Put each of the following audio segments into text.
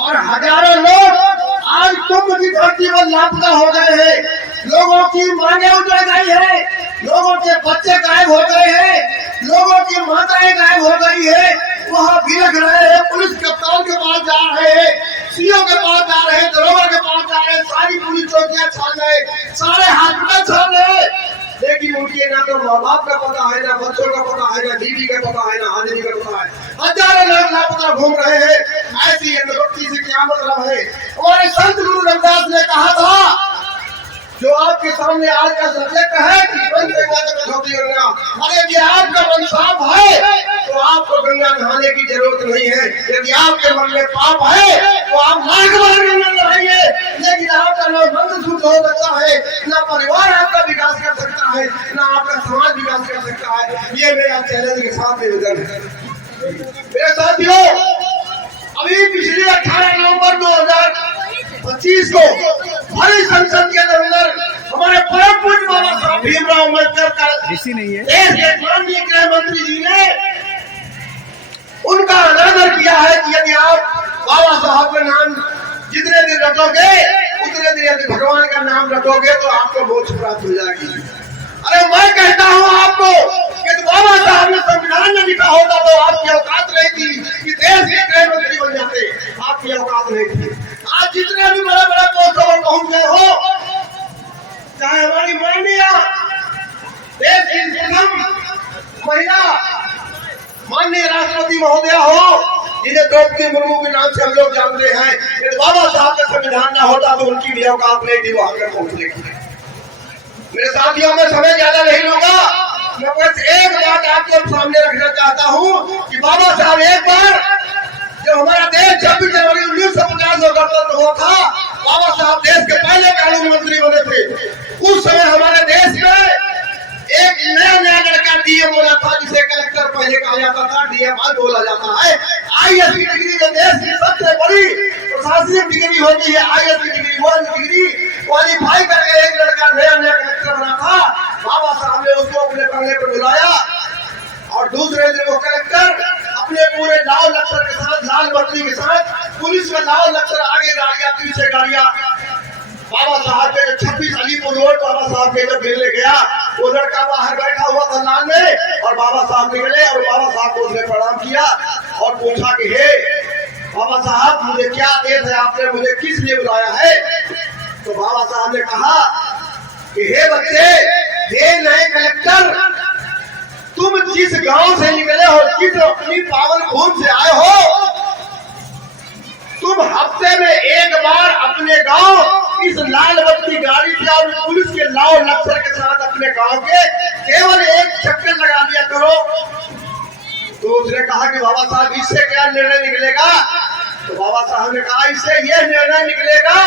और हजारों लोग आज कुंभ की धरती पर लापता हो गए हैं। लोगों की मांगे उजड़ गई है, लोगों के बच्चे गायब हो गए हैं, लोगों की माताएं गायब हो गई है। वहाँ बिलख रहे हैं, पुलिस कप्तान के पास जा रहे हैं, सीओ के पास जा रहे हैं, दरोगा के पास जा रहे हैं, सारी पुलिस चौकियां छान रहे, सारे हॉस्पिटल छान रहे, लेकिन उनके ना तो माँ बाप का पता है, ना बच्चों का पता है, ना बीवी का पता है, ना आदमी का पता है। हजारों लोग लापता घूम रहे हैं। ऐसी अंधभक्ति से क्या मतलब है? हमारे संत गुरु रविदास ने कहा था, जो आपके सामने आज का सब्जेक्ट है कि गंगा, अरे यदि आपका मन साफ है तो आपको गंगा नहाने की जरूरत नहीं है। यदि आपके मन में पाप है तो आप लाख बार गंगा नहाइए, लेकिन आपका ना मन शुद्ध हो सकता है, ना परिवार आपका विकास कर सकता है, ना आपका समाज विकास कर सकता है। ये मेरा चैलेंज के साथ निवेदन है। मेरे साथियों, अभी पिछले 18 नवंबर 2025 को हमारी संसद के अंदर हमारे परम पूज्य बाबा साहब भीमराव अम्बेडकर का देश के माननीय गृह मंत्री जी ने उनका अनादर किया है कि यदि आप बाबा साहब का नाम जितने दिन रटोगे उतने दिन यदि भगवान का नाम रटोगे तो आपको मोक्ष प्राप्त हो जाएगी। अरे मैं कहता हूँ आपको कि बाबा साहब ने संविधान में लिखा होता तो आपकी औकात नहीं थी कि देश के गृह मंत्री बन जाते, आपकी औकात नहीं थी। आज जितने भी बड़े बड़े पोस्टों पर पहुंच गए हो, चाहे हमारी माननीय देश की प्रथम महिला माननीय राष्ट्रपति महोदया हो, जिन्हें द्रौपदी मुर्मू के नाम से हम लोग जानते हैं, यदि बाबा साहब का संविधान न होता तो उनकी भी औकात नहीं थी वो आगे पहुंचने की। मेरे साथियों, में समय ज्यादा नहीं लूंगा, मैं बस एक बात आपके सामने रखना चाहता हूँ कि बाबा साहब एक बार जब हमारा देश 26 जनवरी 1950 में गणतंत्र हुआ था, बाबा साहब देश के पहले कानून मंत्री बने थे। उस समय हमारे देश में एक नया लड़का डीएम बोला था, जिसे कलेक्टर पहले कहा जाता था, डीएम आज बोला जाता है। आईएएस की डिग्री जो देश की सबसे बड़ी प्रशासनिक डिग्री होती है, आईएएस की डिग्री, वो डिग्री क्वालिफाई करके एक लड़का नया कलेक्टर बना था। बाबा साहब ने उसको अपने बंगले पर बुलाया और दूसरे दिन वो कलेक्टर अपने पूरे लाल लश्कर के साथ, लाल बत्ती के साथ, पुलिस का लाल लश्कर, आगे गाड़ियां, पीछे गाड़ियां, बाबा साहब के 26 अलीपुर रोड बाबा साहब के जब मिलने गया, वो लड़का बाहर बैठा हुआ था लाल में, और बाबा साहब निकले और बाबा साहब को उसने प्रणाम किया और पूछा कि हे बाबा साहब, मुझे क्या आदेश है, आपने मुझे किस लिए बुलाया है? तो बाबा साहब ने कहा कि हे बच्चे, हे नए कलेक्टर, तुम जिस गांव से निकले हो, जिस अपनी पावन भूमि से आए हो, तुम हफ्ते में एक बार अपने गांव इस लाल बत्ती गाड़ी से और पुलिस के लाल लश्कर के साथ अपने गांव के केवल एक चक्कर लगा दिया करो। तो उसने कहा कि बाबा साहब, इससे क्या निर्णय निकलेगा? तो बाबा साहब ने कहा, इससे यह निर्णय निकलेगा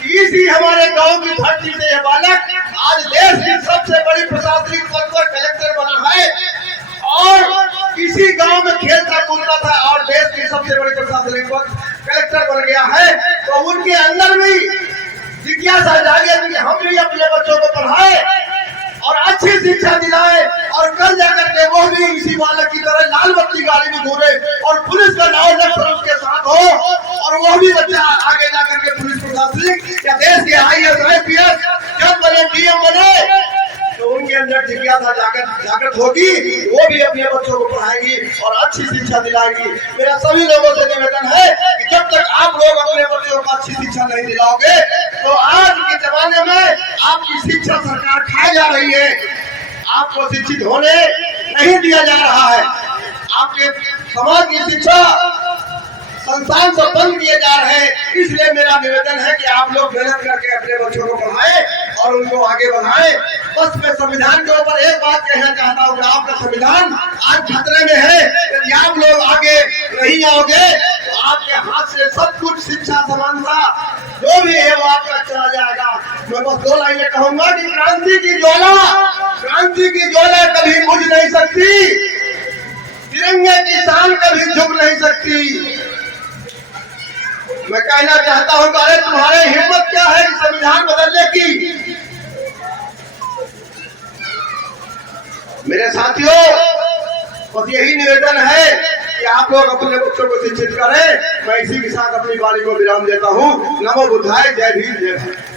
कि इसी हमारे गांव की धरती से यह बालक आज देश की सबसे बड़ी प्रशासनिक पद पर कलेक्टर बना है, और इसी गांव में खेलता कूदता था और देश की सबसे बड़ी प्रशासनिक पद कलेक्टर बन गया है। तो उनके अंदर भी जिज्ञासा जागे कि हम भी अपने बच्चों को पढ़ाए और अच्छी शिक्षा दिलाए, और कल जाकर के वो भी इसी बालक की तरह लाल बत्ती गाड़ी में घूमे और पुलिस का नाम लश्कर उसके साथ हो, और वो भी बच्चा आगे जाकर के पुलिस प्रशासनिक या देश के आईएएस आईपीएस जब बने, डीएम बने, तो उनके अंदर जिज्ञासा जागृत होगी, वो भी अपने बच्चों को पढ़ाएगी और अच्छी शिक्षा दिलाएगी। मेरा सभी लोगों से निवेदन है कि जब तक आप लोग अपने बच्चों को अच्छी शिक्षा नहीं दिलाओगे तो आज के जमाने में आपकी शिक्षा सरकार खाई जा रही है, आपको शिक्षित होने नहीं दिया जा रहा है, आपके समाज की शिक्षा संस्थान से बंद किए जा रहे हैं। इसलिए मेरा निवेदन है कि आप लोग मेहनत करके अपने बच्चों को पढ़ाएं और उनको आगे बढ़ाएं। बस मैं संविधान के ऊपर एक बात कहना चाहता हूँ, आपका संविधान आज खतरे में है। यदि आप लोग आगे नहीं आओगे तो आपके हाथ से सब कुछ, शिक्षा, समानता, जो भी है वो आपका चला जाएगा। मैं बस 2 लाइनें कहूंगा कि क्रांति की ज्वाला कभी बुझ नहीं सकती, तिरंगे की शान कभी झुक नहीं सकती। मैं कहना चाहता हूं, अरे तुम्हारे हिम्मत क्या है संविधान बदलने की? मेरे साथियों, बस यही निवेदन है कि आप लोग अपने बच्चों को शिक्षित करें। मैं इसी के साथ अपनी वाणी को विराम देता हूँ। नमो बुद्धाय, जय भीम, जय भारत।